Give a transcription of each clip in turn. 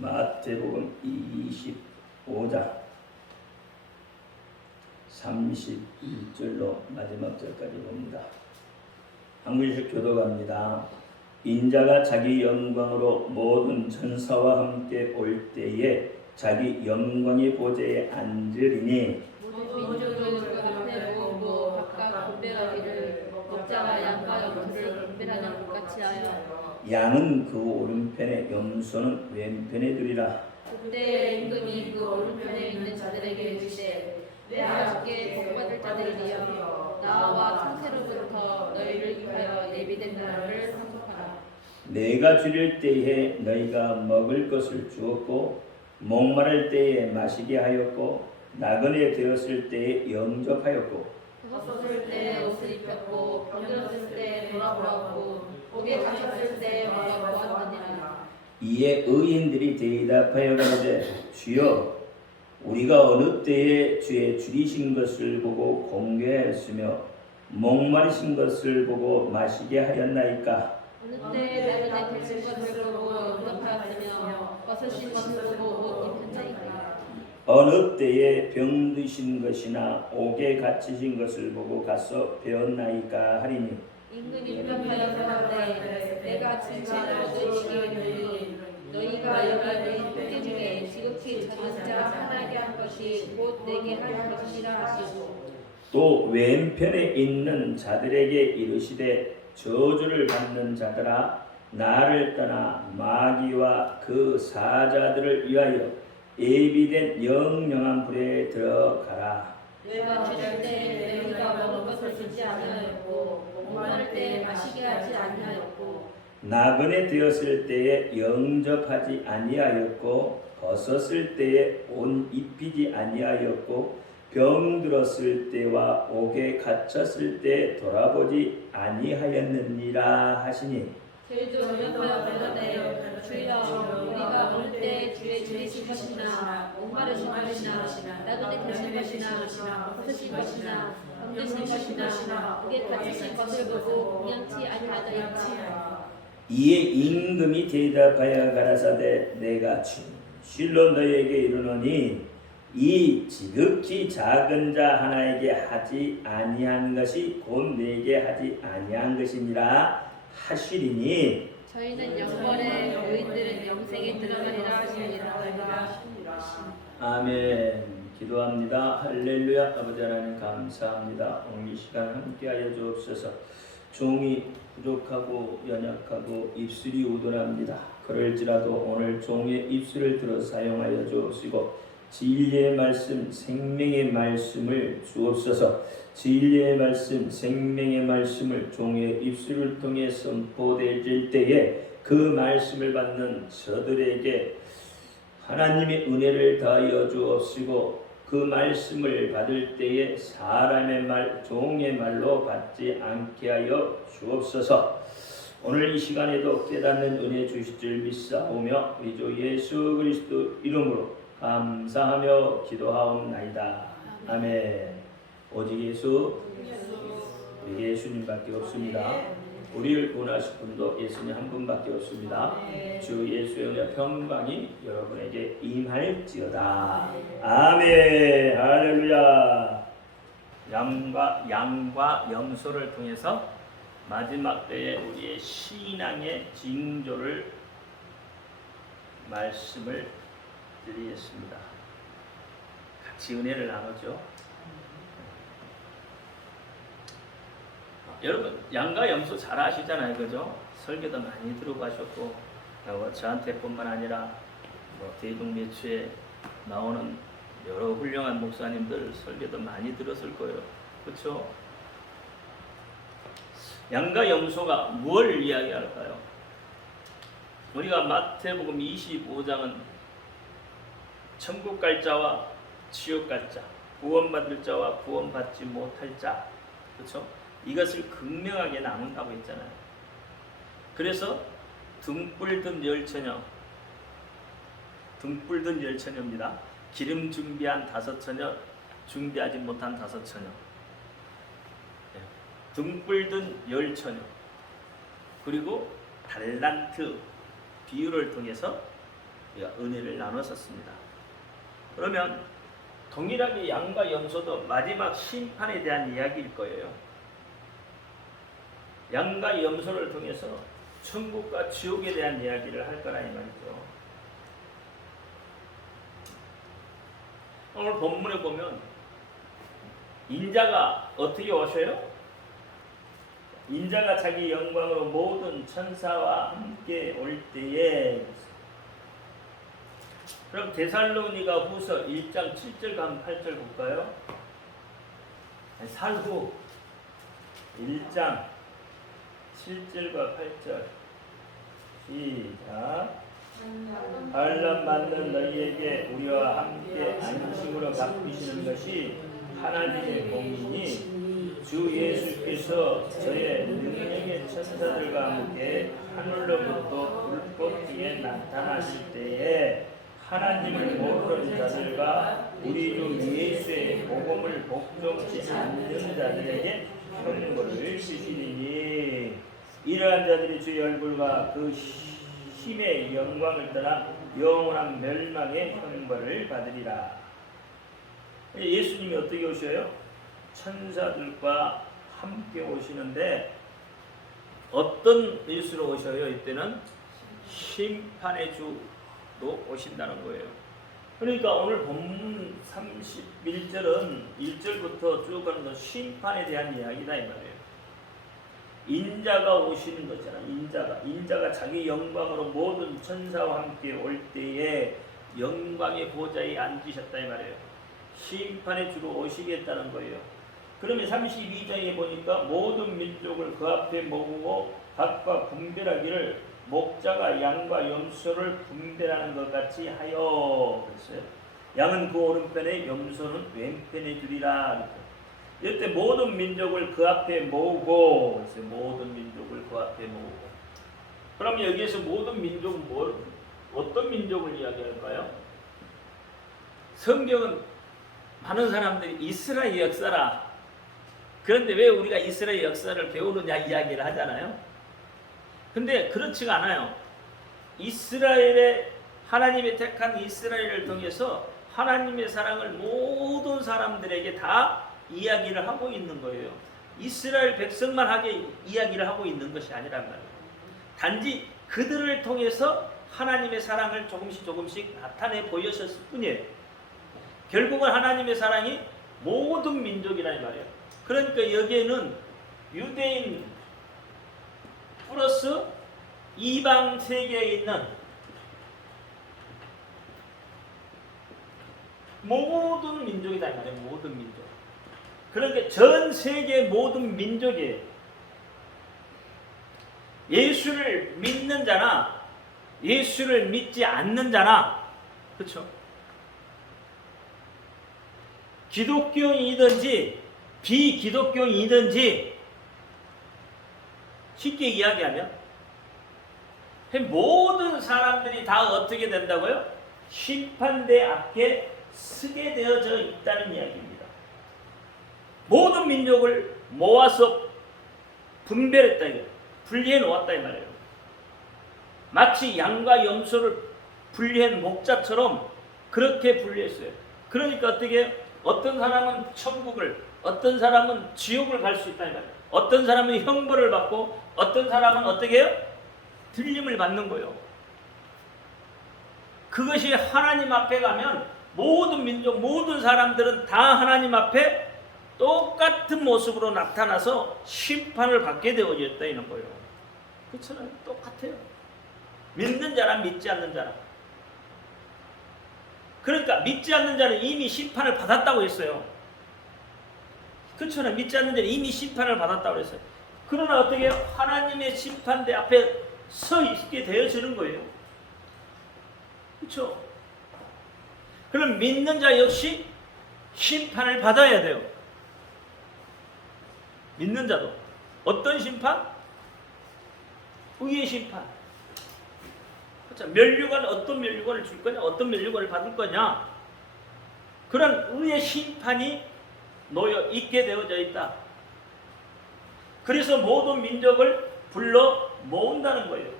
마태복음 25장 31절로 마지막 절까지 봅니다. 한글식 교독합니다. 인자가 자기 영광으로 모든 천사와 함께 올 때에 자기 영광의 보좌에 앉으리니 각각 분별하기를 목자와 양과 염소를 분별하는 것 같이 하여 양은 그 오른편에 염소는 왼편에 두리라. 그때 임금이 그 오른편에 있는 자들에게 이르시되 내 앞에 복받을 자들이여 나와 창세로부터 너희를 위하여 예비된 나라를 상속하라. 내가 줄일 때에 너희가 먹을 것을 주었고 목마를 때에 마시게 하였고 나그네 되었을 때에 영접하였고 벗었을 때 옷을 입혔고 병들었을 때 돌아보았고 목에 갇혔을 때 막아보았느니라. 이에 의인들이 대답하여 가로되 주여 우리가 어느 때에 주의 줄이신 것을 보고 공개하였으며 목마르신 것을 보고 마시게 하였나이까. 어느 때 나그네 되신 것을 보고 영접하였으며 벗으신 것을 보고 옷 입혔나이까. 어느 때에 병드신 것이나 옥에 갇히신 것을 보고 가서 배웠나이까 하리니 임금이 대답하여 가로되 내가 진짜로 너희에게 이르노니 너희가 여기 너희 형제 중에 지극히 작은 자 하나에게 한 것이 곧 내게 할 것이라 하시고 또 왼편에 있는 자들에게 이르시되 저주를 받는 자들아 나를 떠나 마귀와 그 사자들을 위하여 예비된 영영한 불에 들어가라. 내가 줄일 때 너희가 먹을 것을 주지 아니하였고 목마를 때 마시게 하지 아니하였고 나그네 되었을 때에 영접하지 아니하였고 벗었을 때에 옷 입히지 아니하였고 병들었을 때와 옥에 갇혔을 때 돌아보지 아니하였느니라 하시니 저희도 영접하여 가로되 주여 우리가 어느 때 주의 줄이신 것이나 목마르신 것이나 나그네 되신 것이나 벗으신 것이나 병드신 것이나 목에 갇히신 것을 보고 공양치 아니하더이까. 이에 임금이 대답하여 가라사대 내가 진실로 너희에게 이르노니 이 지극히 작은 자 하나에게 하지 아니한 것이 곧 내게 하지 아니한 것이니라 하시리니 저희는 영벌에 의인들은 영생에 들어가리라 하시니라. 아멘. 기도합니다. 할렐루야. 아버지 하나님 감사합니다. 오늘 이 시간 함께하여 주옵소서. 종이 부족하고 연약하고 입술이 우둔합니다. 그럴지라도 오늘 종의 입술을 들어 사용하여 주옵시고 진리의 말씀, 생명의 말씀을 주옵소서. 진리의 말씀, 생명의 말씀을 종의 입술을 통해 선포될 때에 그 말씀을 받는 저들에게 하나님의 은혜를 더하여 주옵시고 그 말씀을 받을 때에 사람의 말, 종의 말로 받지 않게 하여 주옵소서. 오늘 이 시간에도 깨닫는 은혜 주실 줄 믿사오며 우리 주 예수 그리스도 이름으로 감사하며 기도하옵나이다. 아멘. 오직 예수, 우리 예수님밖에 없습니다. 우리를 구원하실 분도 예수님 한 분밖에 없습니다. 주 예수의 은혜 평강이 여러분에게 임할지어다. 아멘. 할렐루야. 양과 염소를 통해서 마지막 때에 우리의 신앙의 징조를 말씀을 드리겠습니다. 같이 은혜를 나누죠. 여러분 양과 염소 잘 아시잖아요, 그죠? 설교도 많이 들어가셨고 저한테뿐만 아니라 대동매추에 나오는 여러 훌륭한 목사님들 설교도 많이 들었을 거예요, 그렇죠? 양과 염소가 무엇을 이야기할까요? 우리가 마태복음 25장은 천국 갈 자와 지옥 갈 자, 구원받을 자와 구원받지 못할 자, 그렇죠? 이것을 극명하게 나눈다고 했잖아요. 그래서 등불 든 열처녀입니다. 기름 준비한 5처녀, 준비하지 못한 5처녀. 등불 든 열처녀. 그리고 달란트 비유를 통해서 우리가 은혜를 나눴었습니다. 그러면 동일하게 양과 염소도 마지막 심판에 대한 이야기일 거예요. 양과 염소를 통해서 천국과 지옥에 대한 이야기를 할 거라 이 말이죠. 오늘 본문에 보면 인자가 어떻게 오셔요? 인자가 자기 영광으로 모든 천사와 함께 올 때에. 그럼 데살로니가 후서 1장 7절 감 8절 볼까요? 살후 1장 7절과 8절 시작. 반란 받는 너희에게 우리와 함께 안식으로 갚으시는 것이 하나님의 공이니 주 예수께서 저의 능력의 천사들과 함께 하늘로부터 불꽃 중에 나타나실 때에 하나님을 모르는 자들과 우리 주 예수의 복음을 복종치 않는 자들에게 형벌을 주시리니 이러한 자들이 주의 얼굴과 그 힘의 영광을 떠나 영원한 멸망의 형벌을 받으리라. 예수님이 어떻게 오셔요? 천사들과 함께 오시는데 어떤 예수로 오셔요? 이때는 심판의 주로 오신다는 거예요. 그러니까 오늘 본문 31절은 1절부터 쭉 가는 심판에 대한 이야기다 이 말이에요. 인자가 오시는 거잖아. 인자가 자기 영광으로 모든 천사와 함께 올 때에 영광의 보좌에 앉으셨다 이 말이에요. 심판의 주로 오시겠다는 거예요. 그러면 32장에 보니까 모든 민족을 그 앞에 모으고 각과 분별하기를 목자가 양과 염소를 분별하는 것 같이 하여 그랬어요. 양은 그 오른편에 염소는 왼편에 두리라. 이때 모든 민족을 그 앞에 모으고 그랬어요. 모든 민족을 그 앞에 모으고. 그럼 여기에서 모든 민족은 어떤 민족을 이야기할까요? 성경은 많은 사람들이 이스라엘 역사라. 그런데 왜 우리가 이스라엘 역사를 배우느냐 이야기를 하잖아요. 근데 그렇지가 않아요. 이스라엘의 하나님의 택한 이스라엘을 통해서 하나님의 사랑을 모든 사람들에게 다 이야기를 하고 있는 거예요. 이스라엘 백성만 하게 이야기를 하고 있는 것이 아니란 말이에요. 단지 그들을 통해서 하나님의 사랑을 조금씩 나타내 보여줬을 뿐이에요. 결국은 하나님의 사랑이 모든 민족이란 말이에요. 그러니까 여기에는 유대인 플러스 이방 세계에 있는 모든 민족이다 이 말이에요. 모든 민족. 그러니까 전 세계 모든 민족이에요. 예수를 믿는 자나 예수를 믿지 않는 자나, 그렇죠? 기독교인이든지 비기독교인이든지 쉽게 이야기하면 모든 사람들이 다 어떻게 된다고요? 심판대 앞에 서게 되어져 있다는 이야기입니다. 모든 민족을 모아서 분별했다, 분리해 놓았다 이 말이에요. 마치 양과 염소를 분리한 목자처럼 그렇게 분리했어요. 그러니까 어떻게 어떤 사람은 천국을, 어떤 사람은 지옥을 갈 수 있다 이 말이에요. 어떤 사람은 형벌을 받고 어떤 사람은 어떻게 해요? 들림을 받는 거예요. 그것이 하나님 앞에 가면 모든 민족, 모든 사람들은 다 하나님 앞에 똑같은 모습으로 나타나서 심판을 받게 되어졌다 이런 거예요. 그렇잖아요. 똑같아요. 믿는 자랑 믿지 않는 자랑. 그러니까 믿지 않는 자는 이미 심판을 받았다고 했어요. 그렇잖아요. 믿지 않는 자는 이미 심판을 받았다고 했어요. 그러나 어떻게 하나님의 심판대 앞에 서 있게 되어지는 거예요. 그렇죠? 그럼 믿는 자 역시 심판을 받아야 돼요. 믿는 자도. 어떤 심판? 의의 심판. 그렇죠? 면류관, 어떤 면류관을 줄 거냐? 어떤 면류관을 받을 거냐? 그런 의의 심판이 놓여 있게 되어져 있다. 그래서 모든 민족을 불러 모은다는 거예요.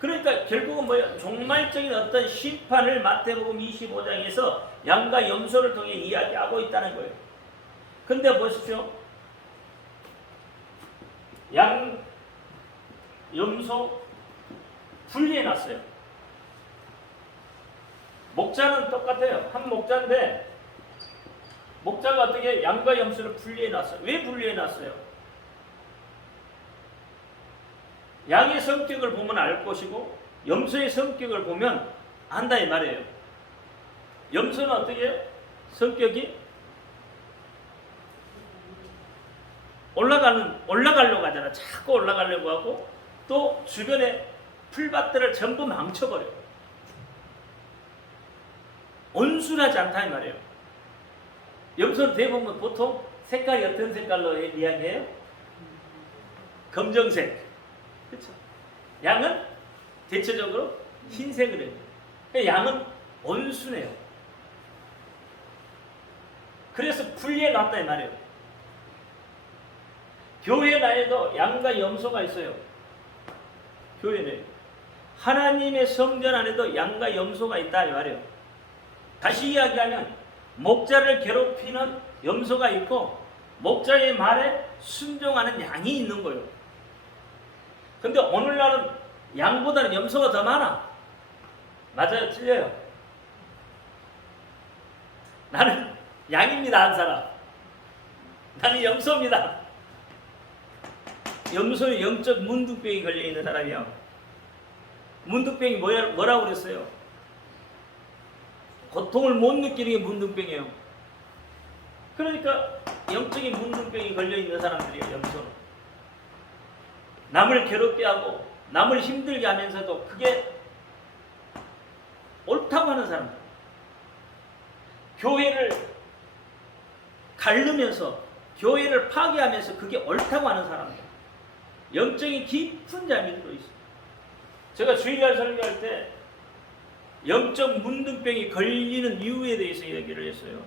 그러니까 결국은 뭐예요? 종말적인 어떤 심판을 마태복음 25장에서 양과 염소를 통해 이야기하고 있다는 거예요. 근데 보십시오. 양, 염소 분리해놨어요. 목자는 똑같아요. 한 목자인데 목자가 어떻게 양과 염소를 분리해놨어요. 왜 분리해놨어요? 양의 성격을 보면 알 것이고 염소의 성격을 보면 안다 이 말이에요. 염소는 어떻게 해요? 성격이 올라가려고 하잖아. 자꾸 올라가려고 하고 또 주변에 풀밭들을 전부 망쳐버려요. 온순하지 않다 이 말이에요. 염소는 대부분 보통 색깔이 어떤 색깔로 이야기해요? 검정색. 그렇죠. 양은 대체적으로 흰색을 해요. 그러니까 양은 온순해요. 그래서 분리해 놨다 이 말이에요. 교회 내에도 양과 염소가 있어요. 교회 내에 하나님의 성전 안에도 양과 염소가 있다 이 말이에요. 다시 이야기하면 목자를 괴롭히는 염소가 있고 목자의 말에 순종하는 양이 있는 거예요. 근데 오늘날은 양보다는 염소가 더 많아. 맞아요? 틀려요? 나는 양입니다. 한 사람. 나는 염소입니다. 염소에 영적 문둥병이 걸려있는 사람이요. 문둥병이 뭐라고 그랬어요? 고통을 못 느끼는 게 문둥병이에요. 그러니까 영적인 문둥병이 걸려있는 사람들이에요. 염소는. 남을 괴롭게 하고 남을 힘들게 하면서도 그게 옳다고 하는 사람들. 교회를 가르면서 교회를 파괴하면서 그게 옳다고 하는 사람들. 영적인 깊은 잠이 들어있어요. 제가 주일날 설교할 때 영적 문둥병이 걸리는 이유에 대해서 얘기를 했어요.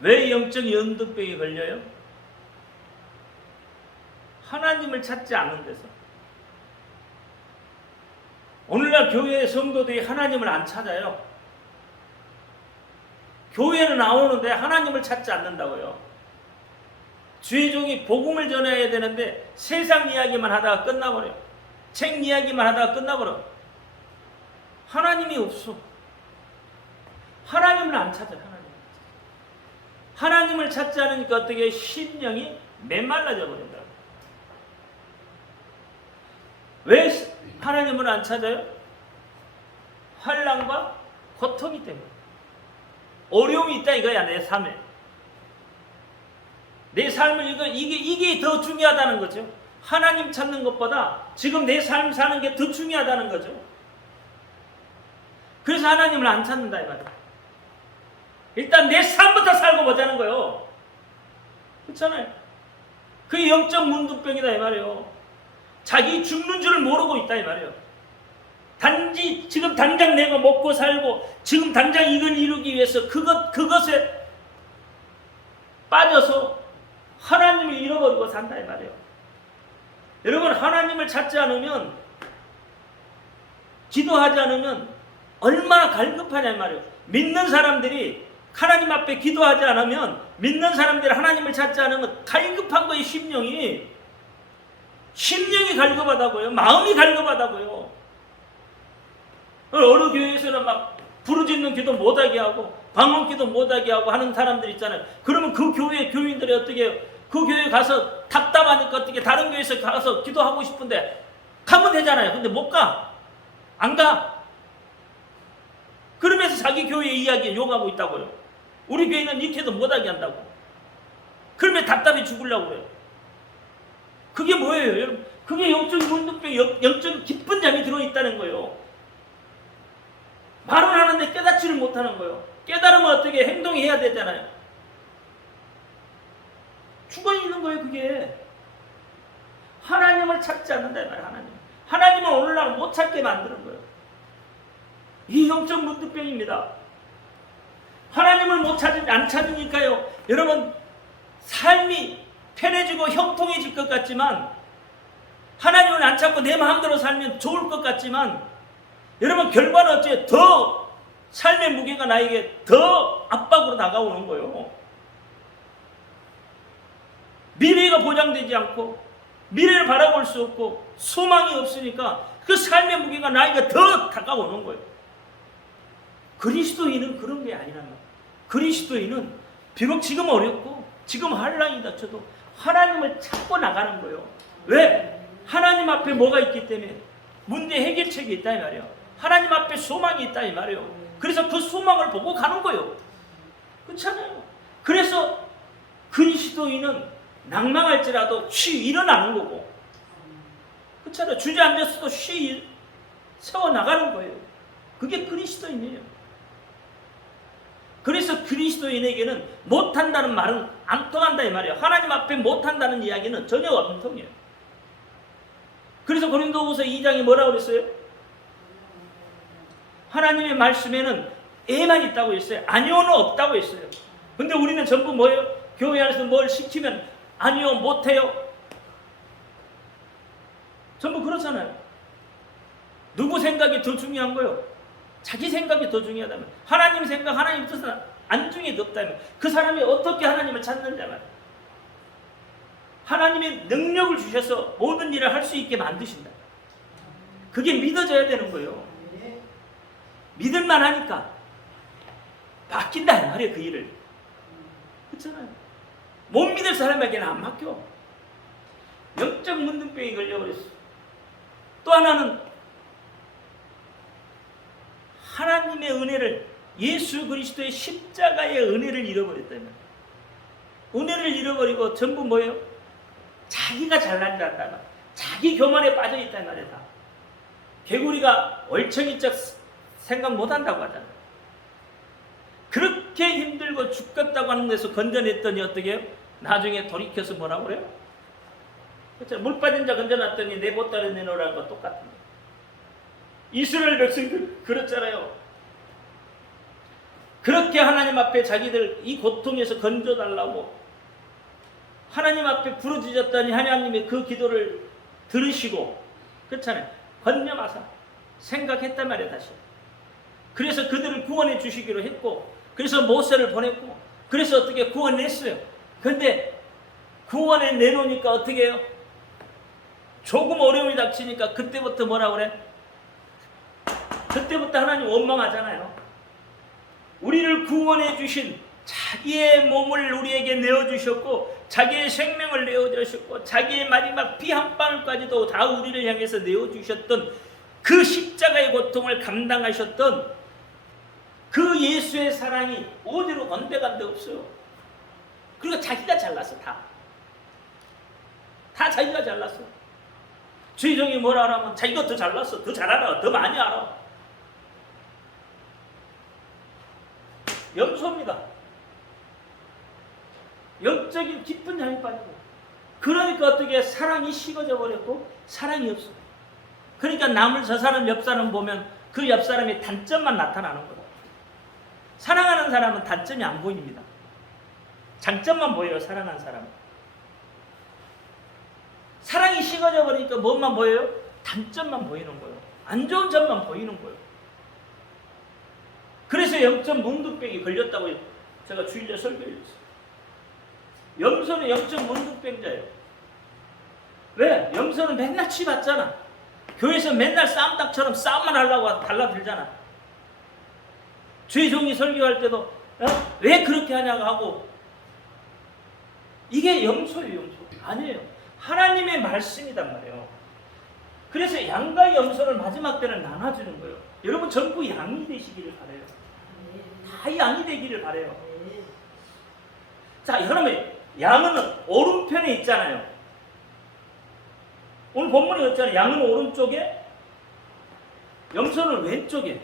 왜 영적 문둥병이 걸려요? 하나님을 찾지 않는 데서. 오늘날 교회의 성도들이 하나님을 안 찾아요. 교회는 나오는데 하나님을 찾지 않는다고요. 주의 종이 복음을 전해야 되는데 세상 이야기만 하다가 끝나버려요. 책 이야기만 하다가 끝나버려. 하나님이 없어. 하나님을 안 찾아요. 하나님을 찾지 않으니까 어떻게 심령이 메말라져 버린다. 왜 하나님을 안 찾아요? 환난과 고통이 때문에. 어려움이 있다 이거야. 내 삶에. 내 삶을 이게 더 중요하다는 거죠. 하나님 찾는 것보다 지금 내 삶 사는 게 더 중요하다는 거죠. 그래서 하나님을 안 찾는다 이 말이야. 일단 내 삶부터 살고 보자는 거예요. 그렇잖아요. 그게 영적 문둥병이다 이 말이에요. 자기 죽는 줄을 모르고 있다 이 말이에요. 단지 지금 당장 내가 먹고 살고 지금 당장 이걸 이루기 위해서 그것에 빠져서 하나님을 잃어버리고 산다 이 말이에요. 여러분 하나님을 찾지 않으면 기도하지 않으면 얼마나 갈급하냐 이 말이에요. 믿는 사람들이 하나님 앞에 기도하지 않으면 믿는 사람들이 하나님을 찾지 않으면 갈급한 거예요. 심령이 갈급하다고요. 마음이 갈급하다고요. 어느 교회에서는 막 부르짖는 기도 못하게 하고 방언 기도 못하게 하고 하는 사람들 있잖아요. 그러면 그 교회 교인들이 어떻게 해요? 그 교회 가서 답답하니까 어떻게 다른 교회에서 가서 기도하고 싶은데 가면 되잖아요. 근데 못 가. 안 가. 그러면서 자기 교회 이야기에 욕하고 있다고요. 우리 교회는 이렇게도 못하게 한다고. 그러면 답답해 죽으려고 그래요. 그게 뭐예요, 여러분? 그게 영적 문둥병, 영적 깊은 잠이 들어있다는 거예요. 말은 하는데 깨닫지를 못하는 거예요. 깨달으면 어떻게 행동해야 되잖아요. 죽어있는 거예요, 그게. 하나님을 찾지 않는다, 하나님. 하나님은 오늘날 못 찾게 만드는 거예요. 이 영적 문둥병입니다. 하나님을 안 찾으니까요, 여러분, 삶이 편해지고 형통해질 것 같지만 하나님을 안 찾고 내 마음대로 살면 좋을 것 같지만 여러분 결과는 어째 더 삶의 무게가 나에게 더 압박으로 다가오는 거예요. 미래가 보장되지 않고 미래를 바라볼 수 없고 소망이 없으니까 그 삶의 무게가 나에게 더 다가오는 거예요. 그리스도인은 그런 게 아니라는 거예요. 그리스도인은 비록 지금 어렵고 지금 환난이 닥쳐도 하나님을 찾고 나가는 거예요. 왜? 하나님 앞에 뭐가 있기 때문에 문제 해결책이 있다 이 말이에요. 하나님 앞에 소망이 있다 이 말이에요. 그래서 그 소망을 보고 가는 거예요. 그렇잖아요. 그래서 그리스도인은 낭망할지라도 쉬 일어나는 거고, 그렇잖아요. 주저앉았어도 쉬 세워 나가는 거예요. 그게 그리스도인이에요. 그래서 그리스도인에게는 못한다는 말은 안 통한다 이 말이에요. 하나님 앞에 못한다는 이야기는 전혀 안 통해요. 그래서 고린도후서 2장이 뭐라고 그랬어요? 하나님의 말씀에는 애만 있다고 했어요. 아니오는 없다고 했어요. 근데 우리는 전부 뭐예요? 교회 안에서 뭘 시키면 아니요 못해요. 전부 그렇잖아요. 누구 생각이 더 중요한 거예요? 자기 생각이 더 중요하다면, 하나님 생각, 하나님 뜻은 안중에 없다면 그 사람이 어떻게 하나님을 찾는다면 하나님의 능력을 주셔서 모든 일을 할 수 있게 만드신다. 그게 믿어져야 되는 거예요. 믿을만 하니까 맡긴다 말이에요. 그 일을. 그렇잖아요. 못 믿을 사람에게는 안 맡겨. 영적 문둥병이 걸려버렸어. 또 하나는 하나님의 은혜를, 예수 그리스도의 십자가의 은혜를 잃어버렸다면, 은혜를 잃어버리고 전부 뭐예요? 자기가 잘난 줄 안다가 자기 교만에 빠져있다 이 말이야. 다 개구리가 얼척이척 생각 못한다고 하잖아요. 그렇게 힘들고 죽겠다고 하는 데서 건져냈더니 어떻게 해요? 나중에 돌이켜서 뭐라고 그래요? 그렇죠? 물 빠진 자 건져놨더니 내 보따리 내놓으라는 거 똑같은 거예요. 이스라엘 백성들 그렇잖아요. 그렇게 하나님 앞에 자기들 이 고통에서 건져달라고 하나님 앞에 부르짖었더니 하나님이 그 기도를 들으시고, 그렇잖아요. 건념하사 생각했단 말이에요. 다시. 그래서 그들을 구원해 주시기로 했고, 그래서 모세를 보냈고, 그래서 어떻게 구원했어요. 근데 구원해 내놓으니까 어떻게 해요? 조금 어려움이 닥치니까 그때부터 뭐라 그래? 그때부터 하나님 원망하잖아요. 우리를 구원해 주신 자기의 몸을 우리에게 내어주셨고, 자기의 생명을 내어주셨고, 자기의 마지막 피 한 방울까지도 다 우리를 향해서 내어주셨던 그 십자가의 고통을 감당하셨던 그 예수의 사랑이 어디로 건배간 데 없어요. 그리고 자기가 잘났어. 다 자기가 잘났어. 주의종이 뭐라 하면 자기가 더 잘났어, 더 잘 알아, 더 많이 알아. 염소입니다. 영적인 깊은 잠이 빠지고, 그러니까 어떻게 사랑이 식어져 버렸고 사랑이 없어. 그러니까 남을 저 사람 옆 사람 보면 그 옆 사람의 단점만 나타나는 거다. 사랑하는 사람은 단점이 안 보입니다. 장점만 보여요. 사랑하는 사람은. 사랑이 식어져 버리니까 뭐만 보여요? 단점만 보이는 거예요. 안 좋은 점만 보이는 거예요. 그래서 영적 문둥병이 걸렸다고 제가 주일날 설교했어요. 염소는 영적 문둥병자예요. 왜? 염소는 맨날 치받잖아. 교회에서 맨날 싸움닭처럼 싸움만 하려고 달라들잖아. 주의 종이 설교할 때도 왜 그렇게 하냐고 하고, 이게 염소예요. 염소 아니에요. 하나님의 말씀이단 말이에요. 그래서 양과 염소를 마지막 때는 나눠주는 거예요. 여러분 전부 양이 되시기를 바라요. 다 양이 되기를 바라요. 자, 여러분 양은 오른편에 있잖아요. 오늘 본문에 있잖아요. 양은 오른쪽에, 염소는 왼쪽에.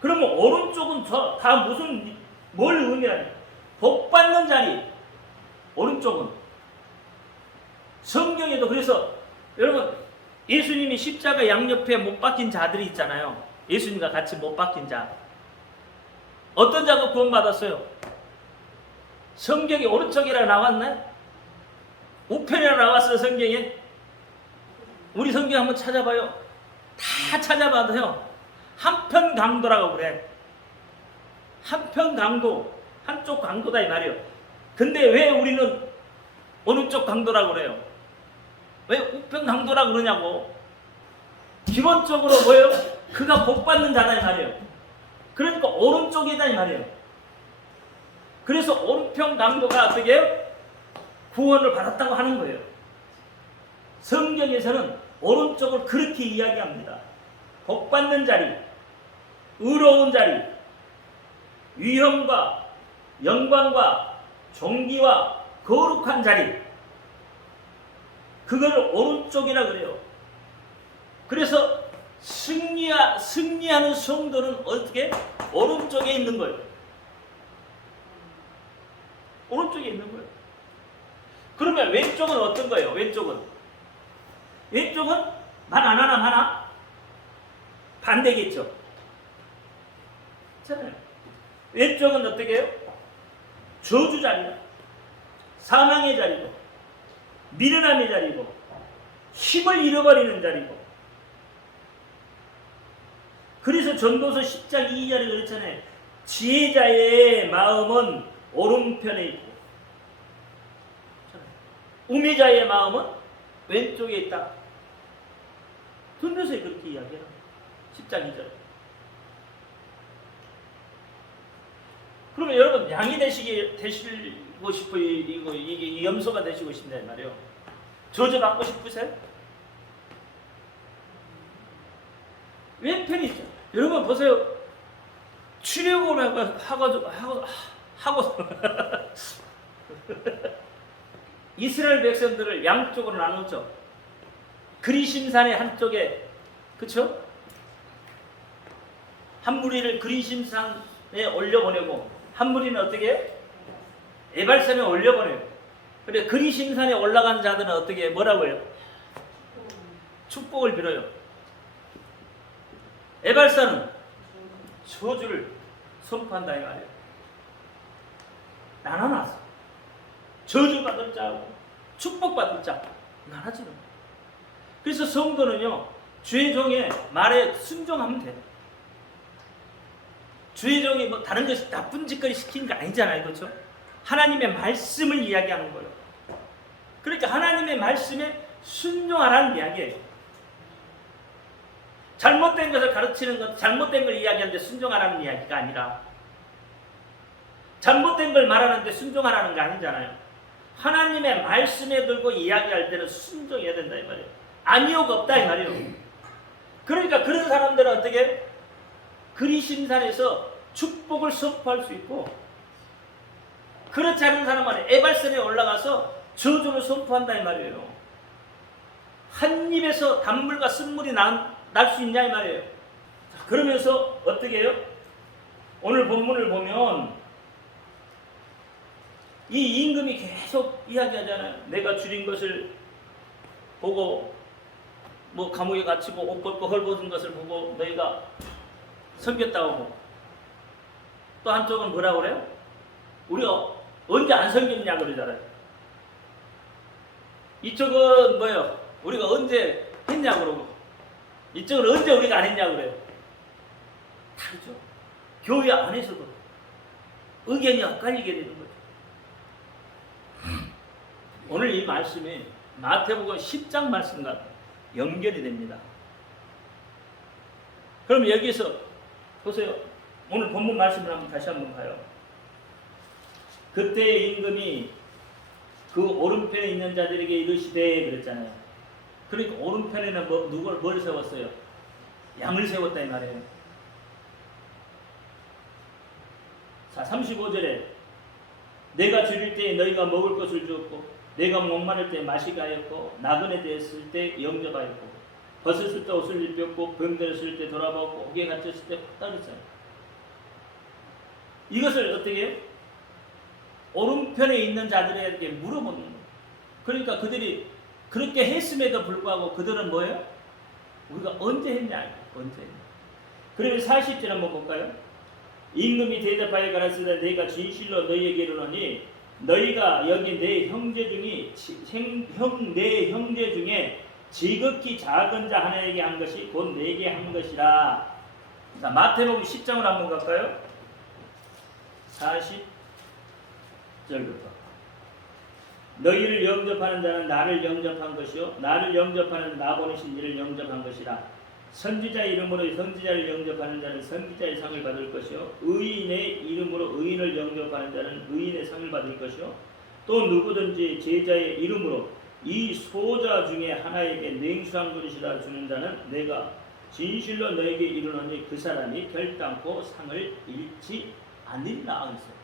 그러면 오른쪽은 다 무슨 뭘 의미하냐? 복 받는 자리. 오른쪽은 성경에도, 그래서 여러분 예수님이 십자가 양옆에 못 박힌 자들이 있잖아요. 예수님과 같이 못 박힌 자. 어떤 자가 구원받았어요? 성경이 오른쪽이라 나왔나요? 우편이라 나왔어요, 성경에. 우리 성경 한번 찾아봐요. 다 찾아봐도요. 한편 강도라고 그래. 한편 강도, 한쪽 강도다 이 말이에요. 근데 왜 우리는 어느 쪽 강도라고 그래요? 왜 우편 강도라고 그러냐고. 기본적으로 뭐예요? 그가 복 받는 자다 이 말이에요. 그러니까 오른쪽이다 이 말이에요. 그래서 오른편 강도가 어떻게 해요? 구원을 받았다고 하는 거예요. 성경에서는 오른쪽을 그렇게 이야기합니다. 복 받는 자리, 의로운 자리, 위엄과 영광과 존귀와 거룩한 자리, 그걸 오른쪽이라 그래요. 그래서 승리하는 성도는 어떻게? 오른쪽에 있는 거예요. 오른쪽에 있는 거예요. 그러면 왼쪽은 어떤 거예요? 왼쪽은 말 안 하나 하나? 반대겠죠. 잖아요. 왼쪽은 어떻게 해요? 저주 자리다. 사망의 자리고, 미련함의 자리고, 힘을 잃어버리는 자리고. 그래서 전도서 10장 2절에 그렇잖아요. 지혜자의 마음은 오른편에 있고, 우매자의 마음은 왼쪽에 있다. 전도서에 그렇게 이야기해요. 10장 2절. 그러면 여러분 양이 되시고 싶어요? 이게 염소가 되시고 싶냐 말이에요. 저주 받고 싶으세요? 왼편이 있죠. 여러분 보세요. 출애굽을 하고 이스라엘 백성들을 양쪽으로 나눴죠. 그리심산의 한쪽에, 그쵸? 한 무리를 그리심산에 올려보내고 한 무리는 어떻게 해요? 에발산에 올려보내요. 그래 그리심산에 올라간 자들은 어떻게 해요? 뭐라고 해요? 축복을 빌어요. 에발산은 저주를 선포한다 이 말이에요. 나눠놨어. 저주받을 자하고 축복받을 자 나눠지는 거예요. 그래서 성도는요, 주의 종의 말에 순종하면 돼요. 주의 종이 뭐 다른 것이 나쁜 짓거리 시키는 거 아니잖아요. 그렇죠? 하나님의 말씀을 이야기하는 거예요. 그러니까 하나님의 말씀에 순종하라는 이야기예요. 잘못된 것을 가르치는 것, 잘못된 걸 이야기하는데 순종하라는 이야기가 아니라 잘못된 걸 말하는데 순종하라는 게 아니잖아요. 하나님의 말씀에 들고 이야기할 때는 순종해야 된다 이 말이에요. 아니요가 없다 이 말이에요. 그러니까 그런 사람들은 어떻게 그리심산에서 축복을 선포할 수 있고, 그렇지 않은 사람은 에발산에 올라가서 저주를 선포한다 이 말이에요. 한 입에서 단물과 쓴물이 날 수 있냐 이 말이에요. 그러면서 어떻게 해요? 오늘 본문을 보면 이 임금이 계속 이야기하잖아요. 내가 줄인 것을 보고 뭐 감옥에 갇히고 옷 벗고 헐벗은 것을 보고 너희가 섬겼다고 하고, 또 한쪽은 뭐라고 그래요? 우리가 언제 안 섬겼냐 그러잖아요. 이쪽은 뭐예요? 우리가 언제 했냐 그러고, 이쪽은 언제 우리가 안 했냐 그래요. 다르죠. 교회 안에서도 의견이 엇갈리게 되는 거죠. 오늘 이 말씀이 마태복음 10장 말씀과 연결이 됩니다. 그럼 여기서 보세요. 오늘 본문 말씀을 한번 다시 한번 봐요. 그때 임금이 그 오른편에 있는 자들에게 이르시되 그랬잖아요. 그러니까 오른편에는 뭘 세웠어요? 양을 세웠다 이 말이에요. 자, 35절에 내가 줄일 때에 너희가 먹을 것을 주었고, 내가 목마를 때 마시게 하였고, 나그네 되었을 때 영접하였고, 벗었을 때 옷을 입혔고, 병들었을 때 돌아보고, 옥에 갇혔을 때 따르잖아요. 이것을 어떻게 해요? 오른편에 있는 자들에게 물어보는 거예요. 그러니까 그들이 그렇게 했음에도 불구하고 그들은 뭐예요? 우리가 언제 했냐? 언제 했냐? 그러면 40절 한번 볼까요? 임금이 대답하여 가라사대 내가 진실로 너희에게 이르노니 너희가 여기 내 형제 중에 지극히 작은 자 하나에게 한 것이 곧 내게 한 것이라. 자, 마태복음 10장을 한번 갈까요? 40절부터. 너희를 영접하는 자는 나를 영접한 것이요 나를 영접하는 나 보내신 이를 영접한 것이라. 선지자의 이름으로 선지자를 영접하는 자는 선지자의 상을 받을 것이요 의인의 이름으로 의인을 영접하는 자는 의인의 상을 받을 것이요 또 누구든지 제자의 이름으로 이 소자 중에 하나에게 냉수한 그릇이라 주는 자는 내가 진실로 너에게 이르노니 그 사람이 결단코 상을 잃지 않으리라 했어요.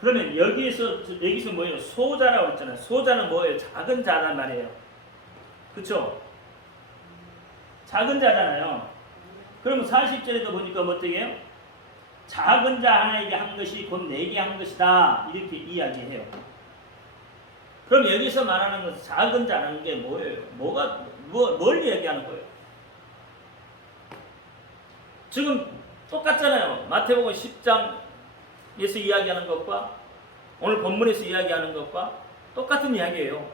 그러면 여기서 뭐예요? 소자라고 했잖아요. 소자는 뭐예요? 작은 자란 말이에요. 그렇죠? 작은 자잖아요. 그러면 40절에도 보니까 뭐 어떻게 해요? 작은 자 하나에게 한 것이 곧 내게 한 것이다. 이렇게 이야기해요. 그럼 여기서 말하는 것은 작은 자라는 게 뭐예요? 뭘 이야기하는 거예요? 지금 똑같잖아요. 마태복음 10장에서 이야기하는 것과 오늘 본문에서 이야기하는 것과 똑같은 이야기예요.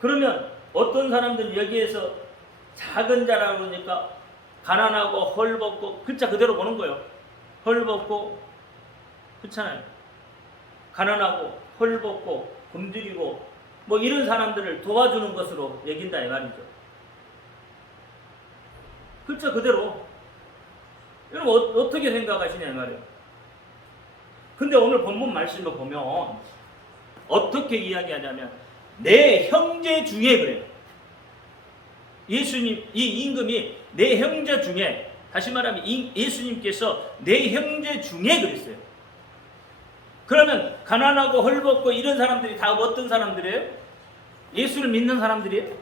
그러면 어떤 사람들은 여기에서 작은 자라고 그러니까 가난하고 헐벗고 글자 그대로 보는 거예요. 헐벗고 그렇잖아요. 가난하고 헐벗고 굶주리고 뭐 이런 사람들을 도와주는 것으로 여긴다 이 말이죠. 글자 그대로. 여러분 어떻게 생각하시냐 이 말이에요. 근데 오늘 본문 말씀을 보면 어떻게 이야기하냐면 내 형제 중에 그래요. 예수님 이 임금이 내 형제 중에 다시 말하면 예수님께서 내 형제 중에 그랬어요. 그러면 가난하고 헐벗고 이런 사람들이 다 어떤 사람들이에요? 예수를 믿는 사람들이에요?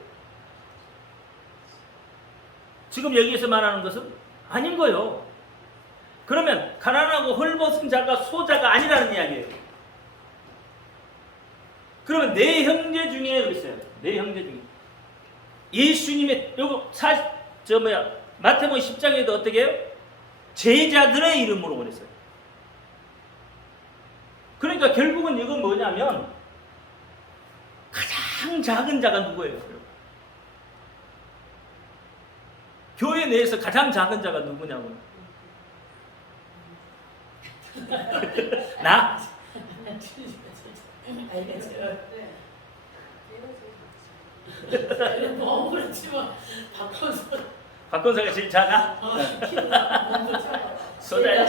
지금 여기에서 말하는 것은 아닌 거예요. 그러면 가난하고 헐벗은 자가 소자가 아니라는 이야기예요. 그러면 내 형제 중에 그랬어요. 내 형제 중에. 예수님의 요거 마태복음 10장에도 어떻게 해요? 제자들의 이름으로 그랬어요. 그러니까 결국은 이건 뭐냐면 가장 작은 자가 누구예요? 교회 내에서 가장 작은 자가 누구냐고요? 나? 너무 그렇지만 박건서가 제일 작아? 소자야?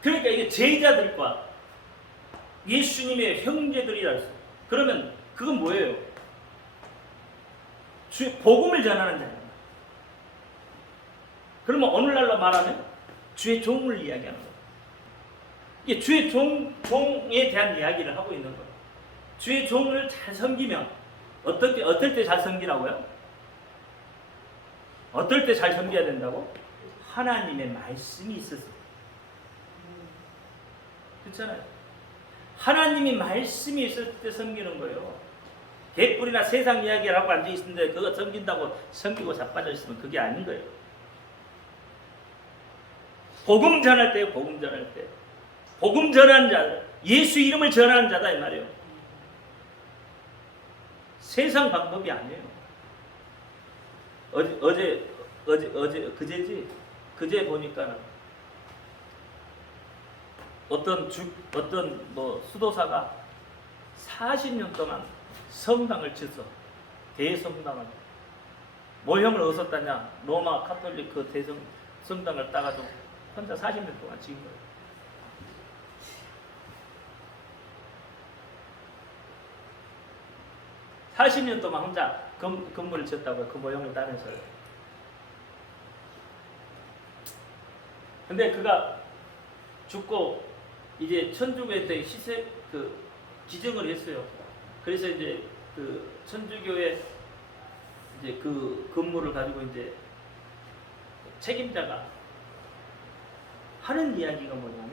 그러니까 이게 제자들과 예수님의 형제들이라 했어요. 그러면 그건 뭐예요? 주의 복음을 전하는 자예요. 그러면 오늘날로 말하면 주의 종을 이야기하는 거예요. 이게 주의 종에 대한 이야기를 하고 있는 거예요. 주의 종을 잘 섬기면 어떨 때 잘 섬기라고요? 어떨 때 잘 섬겨야 된다고? 하나님의 말씀이 있어서. 그렇잖아요. 하나님이 말씀이 있을 때 섬기는 거예요. 개뿔이나 세상 이야기를 하고 앉아 있는데 그거 섬긴다고 섬기고 자빠져 있으면 그게 아닌 거예요. 복음 전할 때요. 복음 전할 때. 복음 전하는 자, 예수 이름을 전하는 자다 이 말이에요. 세상 방법이 아니에요. 그제 보니까 어떤 수도사가 40년 동안 성당을 쳤어. 대성당을. 모형을 어디서 따냐? 로마 카톨릭 그 성당을 따가지고 혼자 40년 동안 지은 거예요. (40년) 동안 혼자 건물을 지었다고요. 그 모형을 따면서요. 근데 그가 죽고 이제 천주교에 기증을 했어요. 그래서 이제 그 천주교의 이제 그 건물을 가지고 이제 책임자가 하는 이야기가 뭐냐면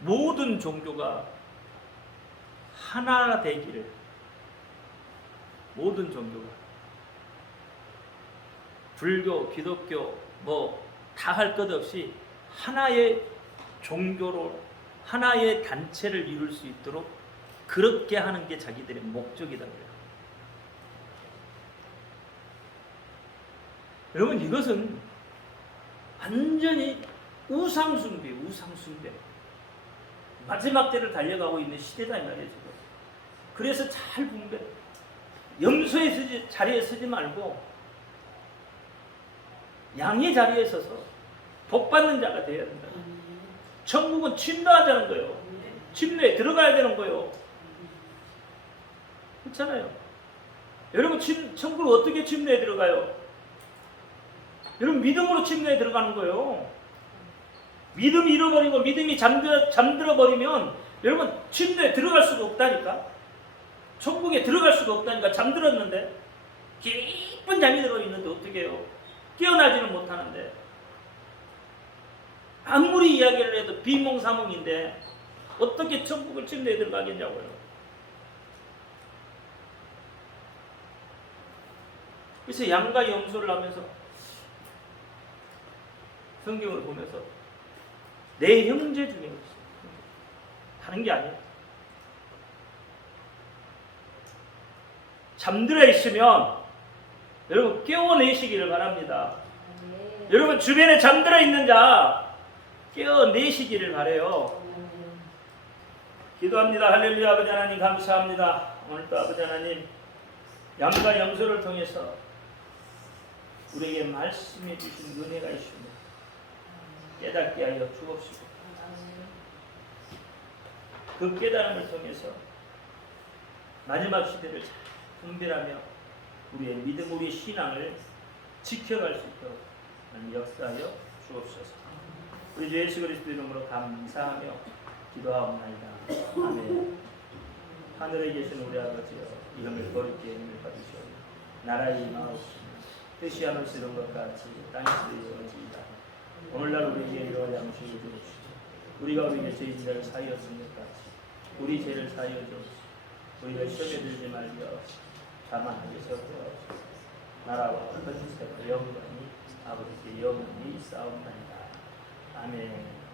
모든 종교가 하나 되기를, 모든 종교가 불교, 기독교, 뭐 다 할 것 없이 하나의 종교로 하나의 단체를 이룰 수 있도록 그렇게 하는 게 자기들의 목적이다 그래요. 여러분 이것은 완전히 우상숭배, 우상숭배. 마지막 때를 달려가고 있는 시대다 이 말이에요 지금. 그래서 잘 분배. 염소의 자리에 서지 말고 양의 자리에 서서 복받는 자가 되어야 된다. 천국은 침노하자는 거예요. 침노에 들어가야 되는 거예요. 그렇잖아요. 여러분 천국을 어떻게 침노에 들어가요? 여러분 믿음으로 침노에 들어가는 거예요. 믿음이 잃어버리고 믿음이 잠들어버리면 여러분 침노에 들어갈 수가 없다니까. 천국에 들어갈 수가 없다니까. 잠들었는데 깊은 잠이 들어있는데 어떻게 해요? 깨어나지는 못하는데 아무리 이야기를 해도 비몽사몽인데 어떻게 천국을 침노에 들어가겠냐고요. 그래서 양과 염소를 하면서 성경을 보면서 내 형제 중에 다른 게 아니에요. 잠들어 있으면 여러분 깨워내시기를 바랍니다. 여러분 주변에 잠들어 있는 자 깨어내시기를 바라요. 기도합니다. 할렐루야. 아버지 하나님 감사합니다. 오늘도 아버지 하나님 양과 염소를 통해서 우리에게 말씀해 주신 은혜가 있습니다. 깨닫게 하여 주옵시고 그 깨달음을 통해서 마지막 시대를 잘 분별하며 우리의 믿음, 우리의 신앙을 지켜갈 수 있도록 역사하여 주옵소서. 우리 주 예수 그리스도 이름으로 감사하며 기도하옵나이다. 아멘. 하늘에 계신 우리 아버지여 이름을 거룩히 여김을 받으시오니 나라의 임하옵시며 뜻이 하늘시던 것 같이 땅에서도 이루어지이다. 오늘날 우리에게 이러한 양식을 주옵시고 우리가 우리에게 죄인들을 사하였은 것 같이 우리 죄를 사하여 주옵시고 우리가 시험에 들지 말게 하옵시고 다만 하게서 되옵시고 나라와 권세와 영광이 아버지께 영원히 싸움나이다. 아멘.